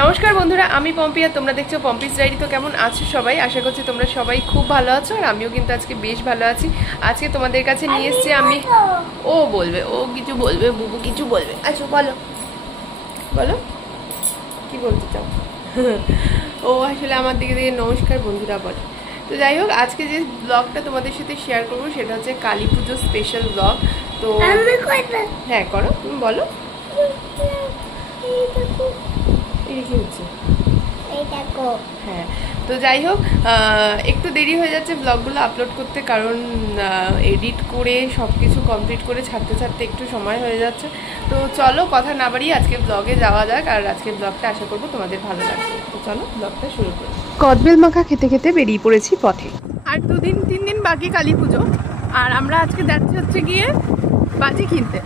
নমস্কার বন্ধুরা, আমি পম্পি আর তোমরা দেখছো পম্পিস ডায়েরি। তো কেমন আছো সবাই? আশা করছি তোমরা সবাই খুব ভালো আছো, আর আমিও কিন্তু আজকে বেশ ভালো আছি। আজকে তোমাদের কাছে নিয়ে এসেছি আমি। ও বলবে, ও কিছু বলবে, বুবু কিছু বলবে। আচ্ছা বলো বলো, কি বলতে চাও? ও আসলে আমার দিকে দিকে নমস্কার বন্ধুরা বলে। তো যাই হোক, আজকে যে ব্লগটা তোমাদের সাথে শেয়ার করবো সেটা হচ্ছে কালী পুজো স্পেশাল ব্লগ। তো হ্যাঁ করো, তুমি বলো। হ্যাঁ, তো যাই হোক, একটু দেরি হয়ে যাচ্ছে ব্লগগুলো আপলোড করতে, কারণ এডিট করে সব কিছু কমপ্লিট করে ছাড়তে ছাড়তে একটু সময় হয়ে যাচ্ছে। তো চলো কথা না বাড়িয়ে আজকে ব্লগে যাওয়া যাক, আর আজকে ব্লগটা আশা করবো তোমাদের ভালো লাগবে। তো চলো ব্লগটা শুরু করি। কদবেল মাখা খেতে খেতে বেরিয়ে পড়েছি পথে। আর 2-3 দিন বাকি কালী পুজো, আর আমরা আজকে যাচ্ছি হচ্ছে গিয়ে বাজি কিনতে।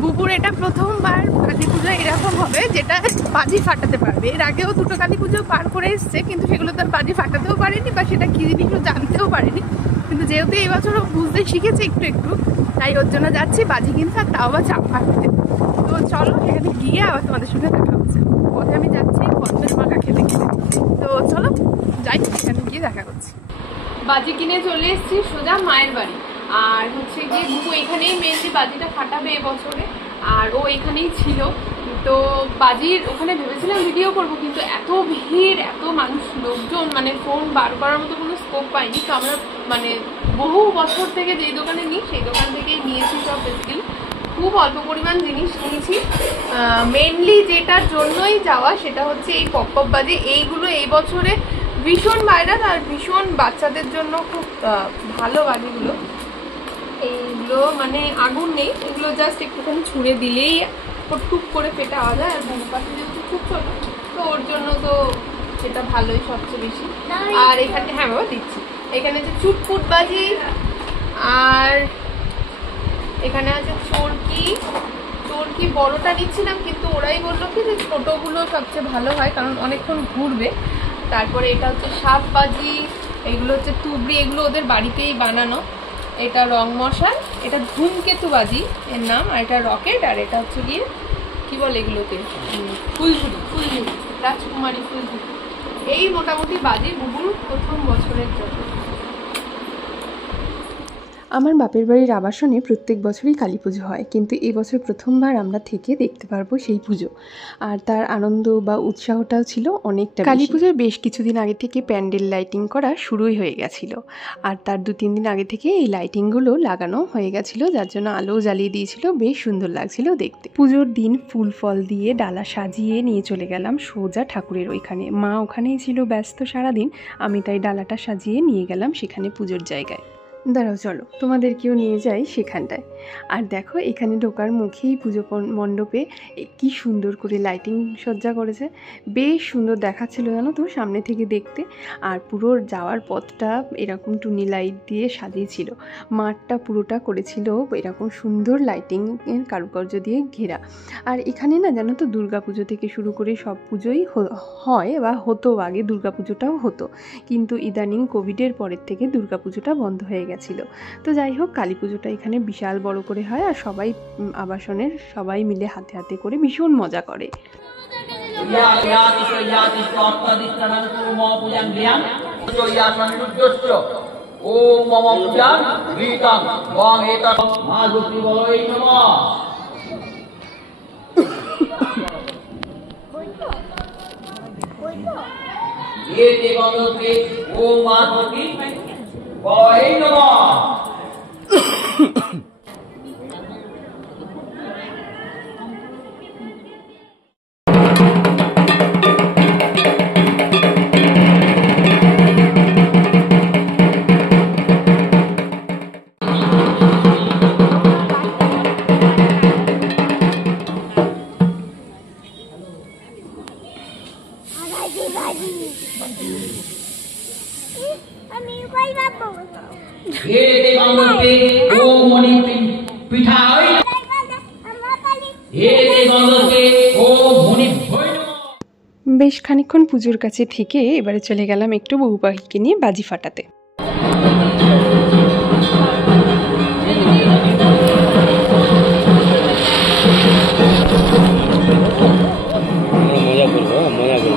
বুবুর এটা প্রথমবার কালী পুজো এরকম হবে যেটা বাজি ফাটাতে পারবে। এর আগেও দুটো কালী পুজো পার করে এসছে, কিন্তু সেগুলো তার বাজি ফাটাতেও পারেনি বা সেটা কি জিনিস জানতেও পারেনি। কিন্তু যেহেতু এই বছরও বুঝতে শিখেছে একটু একটু, তাই ওর জন্য যাচ্ছি বাজি কিনতে, আর তাও বা চাপ ফাটাতে। তো চলো সেখানে গিয়ে আবার তোমাদের সঙ্গে দেখা হচ্ছে। পথে আমি যাচ্ছি কদবেল মাখা খেতে খেতে। তো চলো যাই, সেখানে গিয়ে দেখা করছি। বাজি কিনে চলে এসেছি সোজা মায়ের বাড়ি। আর হচ্ছে গিয়ে বুবু এখানেই মেনলি বাজিটা ফাটাবে এবছরে, আর ও এখানেই ছিল। তো বাজির ওখানে ভেবেছিলাম ভিডিও করব, কিন্তু এত ভিড়, এত মানুষ লোকজন, মানে ফোন বার করার মতো কোনো স্কোপ পাইনি। তো আমরা মানে বহু বছর থেকে যেই দোকানে নিই সেই দোকান থেকেই নিয়েছি সব। বেসিক্যালি খুব অল্প পরিমাণ জিনিস নিয়েছি। মেনলি যেটার জন্যই যাওয়া সেটা হচ্ছে এই পপ বাজি। এইগুলো এই বছরে ভীষণ ভাইরাল, আর ভীষণ বাচ্চাদের জন্য খুব ভালো বাজিগুলো। এইগুলো মানে আগুন নেই, এগুলো জাস্ট একটুখানি ছুঁড়ে দিলেই টুক করে পেটা আওয়াজ হয়। আর বুবু পাখি যেহেতু খুব ছোট, তো ওর জন্য তো সেটা ভালোই সবচেয়ে বেশি। আর এখানে হ্যাঁ বাবা দিচ্ছি, এখানে যে চুটপুট বাজি, আর এখানে আছে চরকি। চরকি বড়টা দিচ্ছিলাম, কিন্তু ওরাই বললো কি যে ছোটোগুলো সবচেয়ে ভালো হয়, কারণ অনেকক্ষণ ঘুরবে। তারপরে এটা হচ্ছে সাপ বাজি, এগুলো হচ্ছে তুবড়ি, এগুলো ওদের বাড়িতেই বানানো। এটা রং মশাল, এটা ধূমকেতু বাজি এর নাম, আর এটা রকেট, আর এটা হচ্ছে গিয়ে কি বলে এগুলোকে, ফুলঝুরি, রাজকুমারী ফুলঝুরি। এই মোটামুটি বাজি বুবুর প্রথম বছরের জন্য। আমার বাপের বাড়ির আবাসনে প্রত্যেক বছরই কালী পুজো হয়, কিন্তু এই বছর প্রথমবার আমরা থেকে দেখতে পারবো সেই পুজো, আর তার আনন্দ বা উৎসাহটাও ছিল অনেকটা। কালী পুজোর বেশ কিছুদিন আগে থেকে প্যান্ডেল লাইটিং করা শুরুই হয়ে গেছিল, আর তার 2-3 দিন আগে থেকে এই লাইটিংগুলো লাগানো হয়ে গেছিলো, যার জন্য আলো জ্বালিয়ে দিয়েছিল, বেশ সুন্দর লাগছিল দেখতে। পুজোর দিন ফুল ফল দিয়ে ডালা সাজিয়ে নিয়ে চলে গেলাম সোজা ঠাকুরের ওইখানে। মা ওখানেই ছিল ব্যস্ত সারাদিন, আমি তাই ডালাটা সাজিয়ে নিয়ে গেলাম সেখানে পুজোর জায়গায়। দাঁড়াও চলো তোমাদেরকেও নিয়ে যাই সেখানটায়। আর দেখো এখানে ঢোকার মুখেই পুজো মণ্ডপে কি সুন্দর করে লাইটিং সজ্জা করেছে, বেশ সুন্দর দেখাচ্ছিল জানো তো সামনে থেকে দেখতে। আর পুরো যাওয়ার পথটা এরকম টুনি লাইট দিয়ে সাজিয়েছিল, মাঠটা পুরোটা করেছিল এরকম সুন্দর লাইটিংয়ের কারুকার্য দিয়ে ঘেরা। আর এখানে না জানো তো দুর্গাপুজো থেকে শুরু করে সব পুজোই হয় বা হতো, আগে দুর্গাপুজোটাও হতো, কিন্তু ইদানিং কোভিডের পরের থেকে দুর্গাপুজোটা বন্ধ হয়ে গেছে। তো যাই হোক, কালী পুজোটা এখানে বিশাল বড় করে হয়, আর সবাই আবাসনের সবাই মিলে হাতে হাতে করে ভীষণ মজা করে। বেশ খানিকক্ষণ পুজোর কাছে থেকে এবারে চলে গেলাম একটু বুবু পাখিকে নিয়ে বাজি ফাটাতে। মজা করবো, মজা করবো।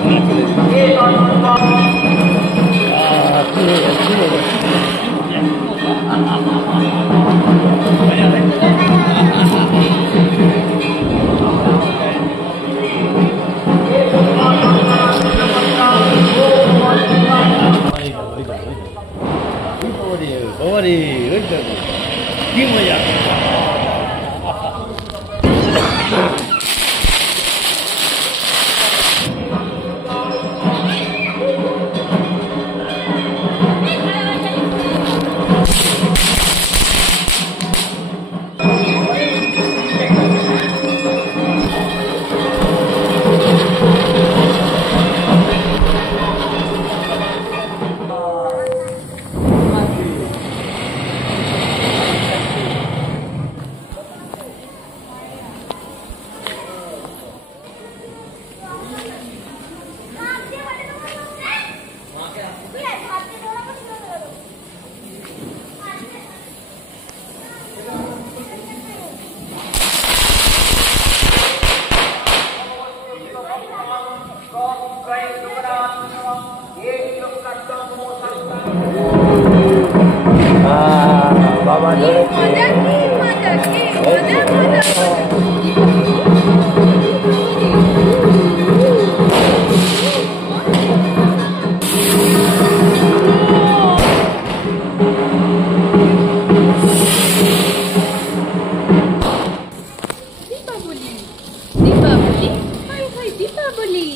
দীপাবলি,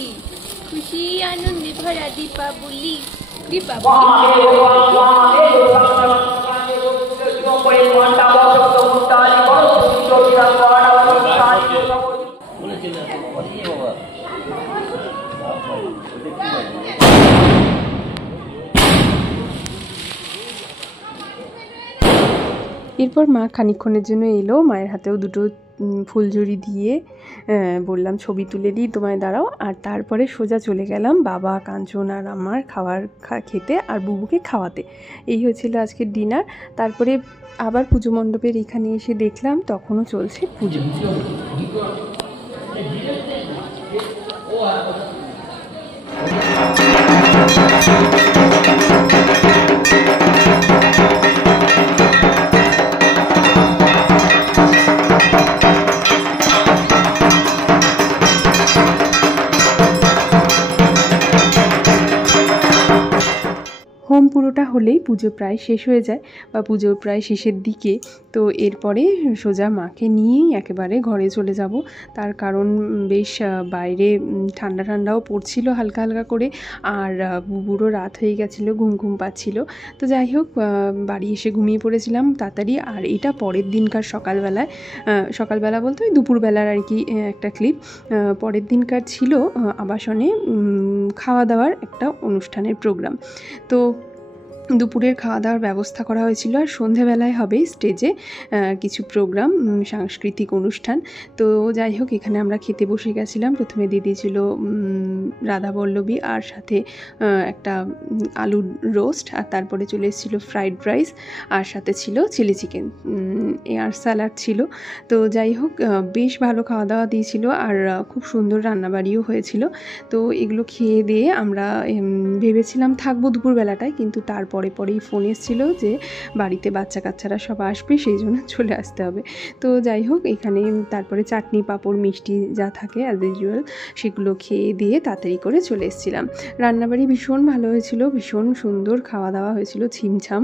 খুশি আনন্দে ভরা দীপাবলি, দীপাবলি। এরপর মা খানিকক্ষণের জন্য এলো, মায়ের হাতেও দুটো ফুলঝুরি দিয়ে বললাম ছবি তুলে দিই, তোমায় দাঁড়াও। আর তারপরে সোজা চলে গেলাম বাবা, কাঞ্চন আর আমার খেতে আর বুবুকে খাওয়াতে। এই হয়েছিল আজকের ডিনার। তারপরে আবার পুজো মণ্ডপের এখানে এসে দেখলাম তখনও চলছে পুজো। হোম পুরোটা হলেই পুজো প্রায় শেষ হয়ে যায় বা পুজো প্রায় শেষের দিকে। তো এরপরে সোজা মাকে নিয়েই একেবারে ঘরে চলে যাব। তার কারণ বেশ বাইরে ঠান্ডা ঠান্ডাও পড়ছিল হালকা হালকা করে, আর বুবুরও রাত হয়ে গেছিলো, ঘুম ঘুম পাচ্ছিল। তো যাই হোক, বাড়ি এসে ঘুমিয়ে পড়েছিলাম তাড়াতাড়ি। আর এটা পরের দিনকার সকালবেলা বলতে ওই দুপুরবেলার আর কি একটা ক্লিপ। পরের দিনকার ছিল আবাসনে খাওয়া দাওয়ার একটা অনুষ্ঠানের প্রোগ্রাম। তো দুপুরের খাওয়া দাওয়ার ব্যবস্থা করা হয়েছিল, আর সন্ধেবেলায় হবে স্টেজে কিছু প্রোগ্রাম, সাংস্কৃতিক অনুষ্ঠান। তো যাই হোক, এখানে আমরা খেতে বসে গেছিলাম। প্রথমে দিয়ে দিয়েছিল রাধাবল্লভী, আর সাথে একটা আলুর রোস্ট, আর তারপরে চলে এসেছিলো ফ্রাইড রাইস, আর সাথে ছিল চিলি চিকেন, আর স্যালাড ছিল। তো যাই হোক, বেশ ভালো খাওয়া দাওয়া দিয়েছিল, আর খুব সুন্দর রান্নাবাড়িও হয়েছিল। তো এগুলো খেয়ে দিয়ে আমরা ভেবেছিলাম থাকবো দুপুরবেলাটায়, কিন্তু পরেই ফোন এসেছিলো যে বাড়িতে বাচ্চা কাচ্চারা সব আসবে, সেই জন্য চলে আসতে হবে। তো যাই হোক, এখানে তারপরে চাটনি পাঁপড় মিষ্টি যা থাকে অ্যাজ ইউজুয়াল সেগুলো খেয়ে দিয়ে তাড়াতাড়ি করে চলে এসেছিলাম। রান্নাবাড়ি ভীষণ ভালো হয়েছিল, ভীষণ সুন্দর খাওয়া দাওয়া হয়েছিল, ছিমছাম,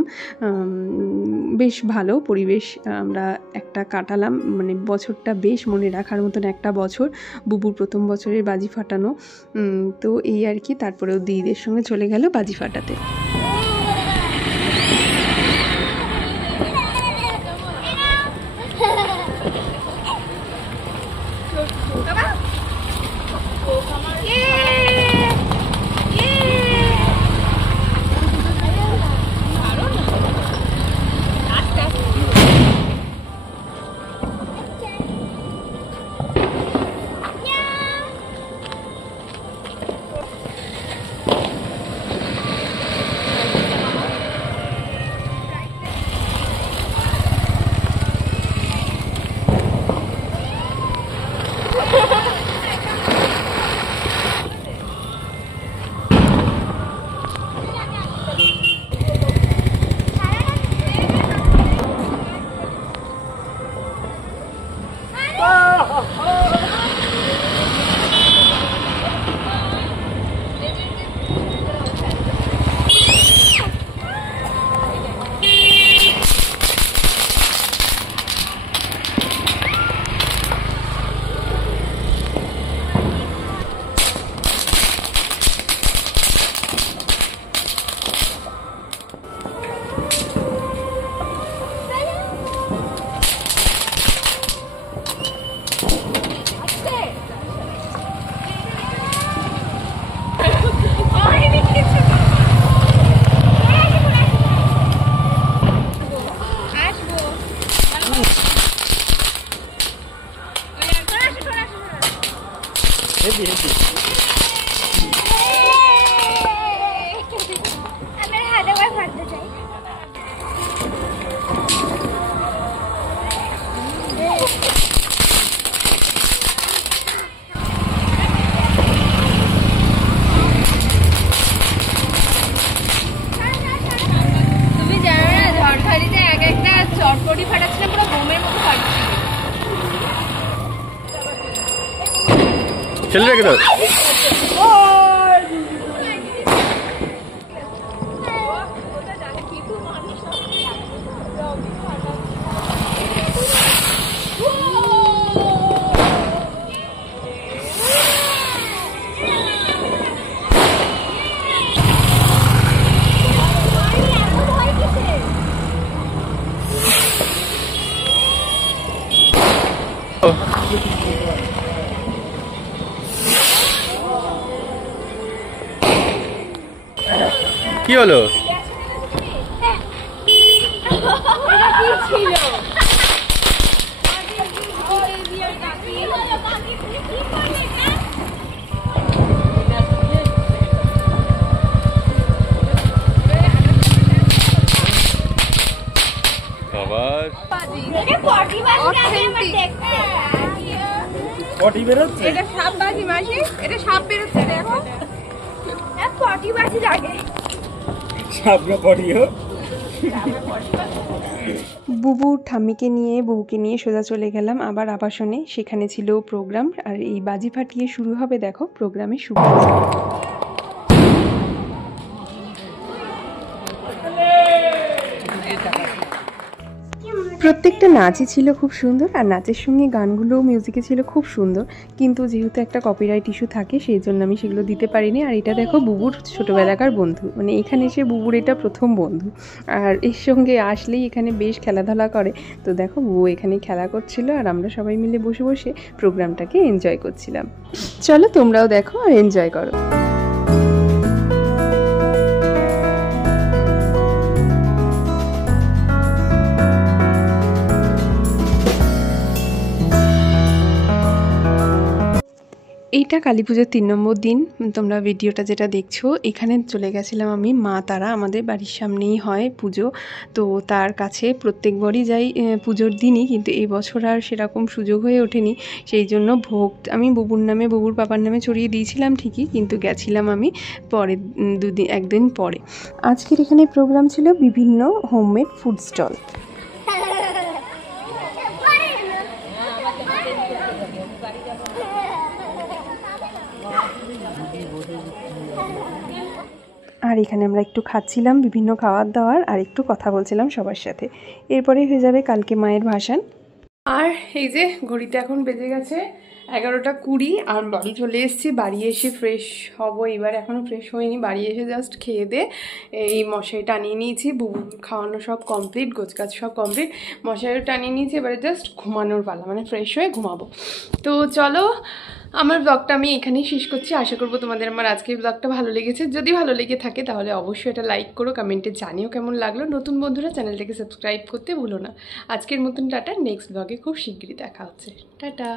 বেশ ভালো পরিবেশ আমরা একটা কাটালাম। মানে বছরটা বেশ মনে রাখার মতন একটা বছর, বুবুর প্রথম বছরের বাজি ফাটানো। তো এই আর কি। তারপরেও দিদিদের সঙ্গে চলে গেল বাজি ফাটাতে। চটপটি ফাটাচ্ছিল, পুরো বোমের মতো ফাটছিল। চলে রেখে দাও। কি হলো? পটি বেরোচ্ছে? এটা সাপ বাজি মাসি, এটা সাপ বেরোচ্ছে দেখো। পটি বাজি লাগে। সাপটা পটিও। বুবুকে নিয়ে সোজা চলে গেলাম আবার আবাসনে। সেখানে ছিল প্রোগ্রাম, আর এই বাজি ফাটিয়ে শুরু হবে দেখো প্রোগ্রামের শুভ। প্রত্যেকটা নাচই ছিল খুব সুন্দর, আর নাচের সঙ্গে গানগুলোও মিউজিকে ছিল খুব সুন্দর, কিন্তু যেহেতু একটা কপিরাইট ইস্যু থাকে সেই জন্য আমি সেগুলো দিতে পারিনি। আর এটা দেখো বুবুর ছোটোবেলাকার বন্ধু, মানে এখানে এসে বুবুর এটা প্রথম বন্ধু, আর এর সঙ্গে আসলেই এখানে বেশ খেলাধুলা করে। তো দেখো বুবু এখানে খেলা করছিল, আর আমরা সবাই মিলে বসে বসে প্রোগ্রামটাকে এনজয় করছিলাম। চলো তোমরাও দেখো আর এনজয় করো। এইটা কালী পুজোর 3 নম্বর দিন। তোমরা ভিডিওটা যেটা দেখছো, এখানে চলে গেছিলাম আমি। মা তারা আমাদের বাড়ির সামনেই হয় পুজো, তো তার কাছে প্রত্যেকবারই যাই পুজোর দিনই, কিন্তু এই বছর আর সেরকম সুযোগ হয়ে ওঠেনি। সেই জন্য ভোগ আমি বুবুর নামে, বুবুর বাবার নামে চড়িয়ে দিয়েছিলাম ঠিকই, কিন্তু গেছিলাম আমি পরে একদিন পরে। আজকের এখানে প্রোগ্রাম ছিল বিভিন্ন হোমমেড ফুড স্টল। আর এখানে আমরা একটু খাচ্ছিলাম বিভিন্ন খাবার দাবার, আর একটু কথা বলছিলাম সবার সাথে। এরপরে হয়ে যাবে কালকে মায়ের ভাসান। আর এই যে ঘড়িতে এখন বেজে গেছে 11:20, আর বাড়ি চলে এসেছি। বাড়ি এসে ফ্রেশ হব এবার, এখনও ফ্রেশ হয়নি। বাড়ি এসে জাস্ট খেয়ে দিয়ে এই মশারি টানিয়ে নিয়েছি। বুবু খাওয়ানো সব কমপ্লিট, গোছগাছ সব কমপ্লিট, মশারি টানিয়ে নিয়েছি। এবারে জাস্ট ঘুমানোর পালা, মানে ফ্রেশ হয়ে ঘুমাবো। তো চলো আমার ব্লগটা আমি এখানেই শেষ করছি। আশা করবো তোমাদের আমার আজকের ব্লগটা ভালো লেগেছে। যদি ভালো লেগে থাকে তাহলে অবশ্যই এটা লাইক করো, কমেন্টে জানিও কেমন লাগলো। নতুন বন্ধুরা চ্যানেলটাকে সাবস্ক্রাইব করতে ভুলো না। আজকের মতন টাটা, নেক্সট ব্লগে খুব শিগগিরই দেখা হচ্ছে। টাটা।